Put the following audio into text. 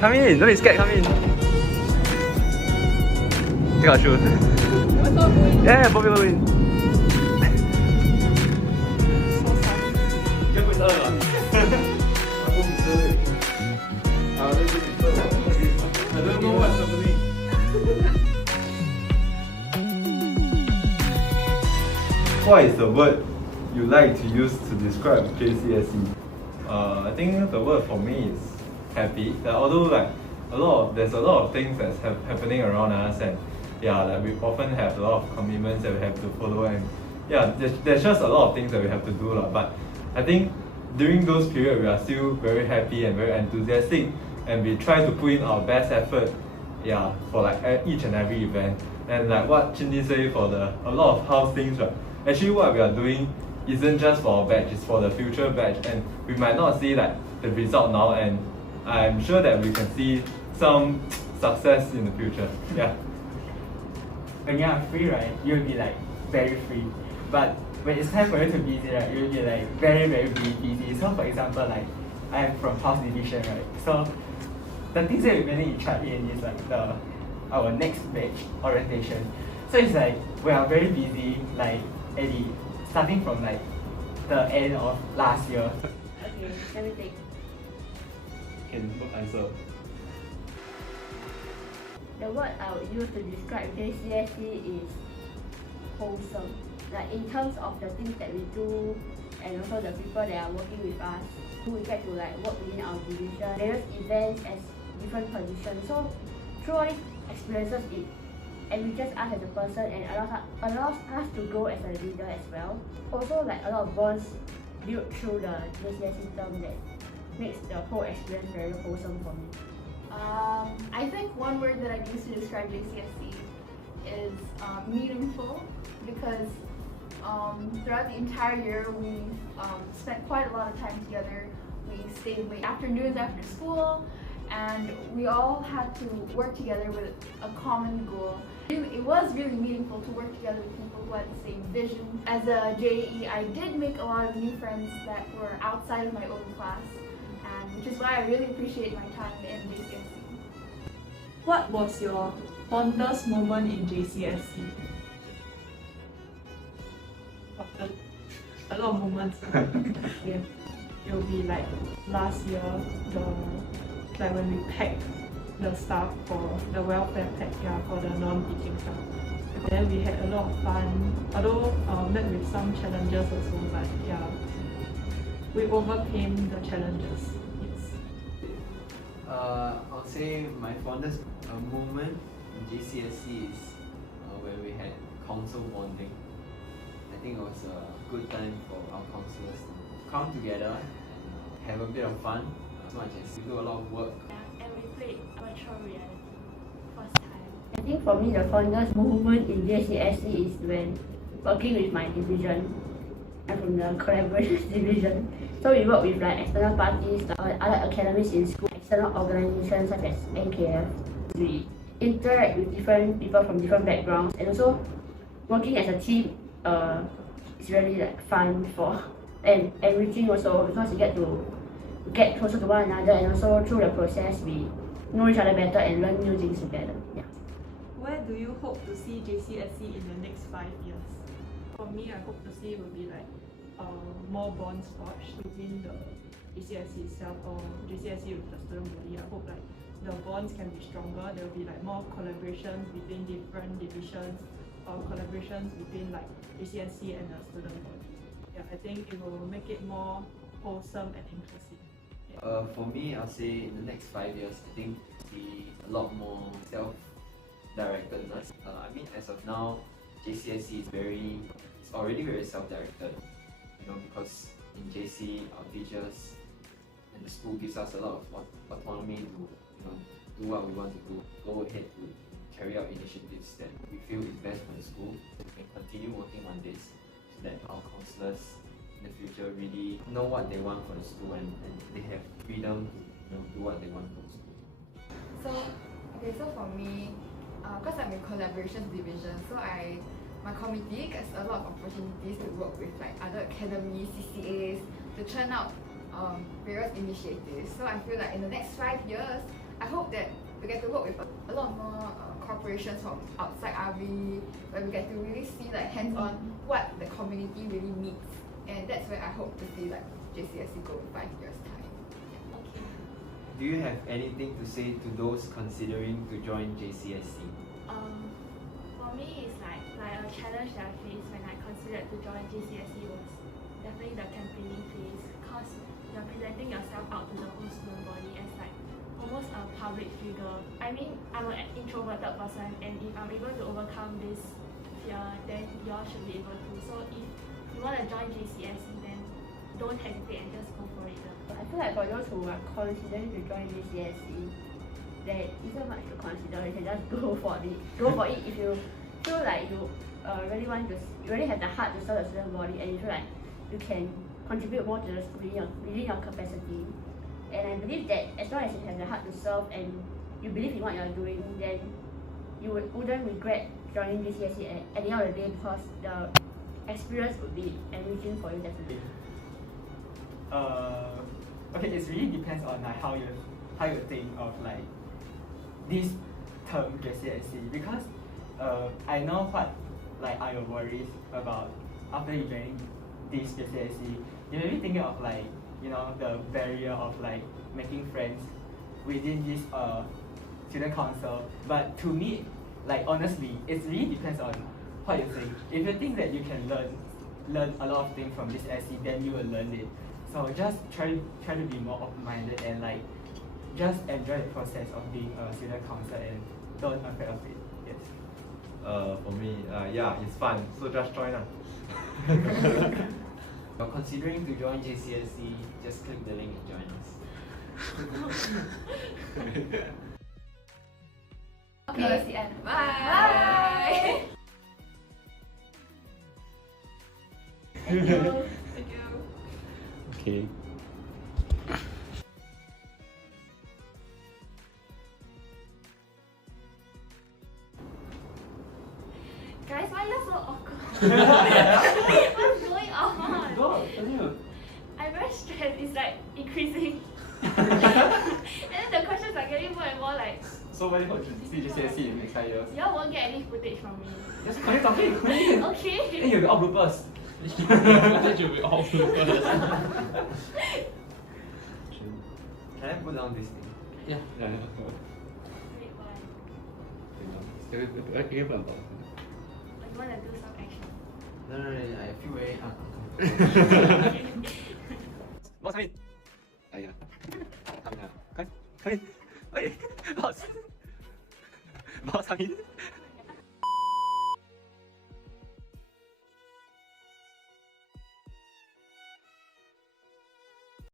Come in, don't be scared, come in. Take out shoes. Yeah, Bobby will win. I don't know what's happening. What is the word you like to use to describe JCSC? I think the word for me is happy. That although there's a lot of things that's happening around us, and like we often have a lot of commitments that we have to follow, and there's just a lot of things that we have to do but I think during those periods we are still very happy and very enthusiastic, and we try to put in our best effort for each and every event. And like what Chindy say, for a lot of house things, actually what we are doing isn't just for our batch, it's for the future batch, and we might not see the result now, and I'm sure that we can see some success in the future. When you are free, right, you'll be very free. But when it's time for you to be busy, right, you'll be very, very busy. So for example, I'm from house division, right? So the things that we're mainly in charge in is our next batch orientation. So it's we are very busy starting from the end of last year. Okay, let me think. Can both answer. The word I would use to describe JCSC is wholesome. In terms of the things that we do, and also the people that are working with us, we get to work within our division, various events as different positions. So through all these experiences, it enriches us as a person and allows us to grow as a leader as well. Also a lot of bonds built through the JCSC term that makes the whole experience very wholesome for me. I think one word that I use to describe JCSC is meaningful, because throughout the entire year we spent quite a lot of time together. We stayed late afternoons after school, and we all had to work together with a common goal. It was really meaningful to work together with people who had the same vision. As a JAE, I did make a lot of new friends that were outside of my own class, and which is why I really appreciate my time in JCSC. What was your fondest moment in JCSC? A lot of moments. Yeah. It will be last year, when we packed the stuff for the welfare pack, for the non-teaching stuff. And then we had a lot of fun, although met with some challenges also, but we overcame the challenges. I'll say my fondest moment in JCSC is when we had council bonding. I think it was a good time for our councillors to come together and have a bit of fun, as much as we do a lot of work. And we played virtual reality first time. I think for me the fondest moment in JCSC is when working with my division. I'm from the collaborations division. So we work with external parties, other academies in school, external organizations such as NKF. We interact with different people from different backgrounds, and also working as a team is really fun and enriching also, because we get to get closer to one another, and also through the process we know each other better and learn new things together. Where do you hope to see JCSC in the next 5 years? For me, I hope to see will be more bonds forged between the JCSC itself or JCSC with the student body. I hope the bonds can be stronger. There will be more collaborations between different divisions, or collaborations between JCSC and the student body. I think it will make it more wholesome and inclusive. For me, I'll say in the next 5 years, I think be a lot more self-directedness. As of now, JCSC is already very self-directed, because in JC, our teachers and the school gives us a lot of autonomy to do what we want to do, go ahead to carry out initiatives that we feel is best for the school. We can continue working on this so that our counsellors in the future really know what they want for the school, and they have freedom to do what they want for the school. So for me, because I'm in collaborations division, so I my committee gets a lot of opportunities to work with like other academies, CCAs, to churn out various initiatives. So I feel like in the next 5 years, I hope that we get to work with a lot more corporations from outside RV, where we get to really see like hands-on what the community really needs, and that's where I hope to see like JCSC go in 5 years' time. Do you have anything to say to those considering to join JCSC? For me, it's like a challenge that I faced when I considered to join JCSC was definitely the campaigning phase, because you're presenting yourself out to the whole student body as like almost a public figure. I mean, I'm an introverted person, and if I'm able to overcome this fear, then you all should be able to. So if you want to join JCSC, then don't hesitate and just go for it. I feel like for those who are considering to join JCSC, there isn't much to consider. You can just go for it. Go for it if you feel like you really have the heart to serve the student body, and you feel like you can contribute more to the school within your capacity. And I believe that as long as you have the heart to serve and you believe in what you're doing, then you wouldn't regret joining JCSC at the end of the day, because the experience would be enriching for you definitely. Okay, it really depends on like how you think of like this term JCSC, because I know what like are your worries about after you join this JCSC. You may be thinking of like, you know, the barrier of like making friends within this student council. But to me, like honestly, it really depends on what you think. If you think that you can learn a lot of things from this SC, then you will learn it. So just try to be more open-minded and like just enjoy the process of being a student council and don't be afraid of it. Yes. For me, yeah, it's fun. So just join lah. You're considering to join JCSC, just click the link and join us. Okay, that's the end. Bye! Thank you. Thank you. Okay. Guys, why are you so awkward? What's going on? Go, continue. I'm very stressed. It's like increasing. And then the questions are getting more and more like, So when you hope to see JCSC in the next 5 years? y'all won't get any footage from me. Just continue talking, continue. Okay. Then you'll be all bloopers. Then you'll be all bloopers. Can I put down this thing? Yeah. Wait, why? Okay, but Or you want to do some action? No, I feel very uncomfortable. Boss, come in. Yeah. Come in. Come in. Wait. Boss. Boss, come in.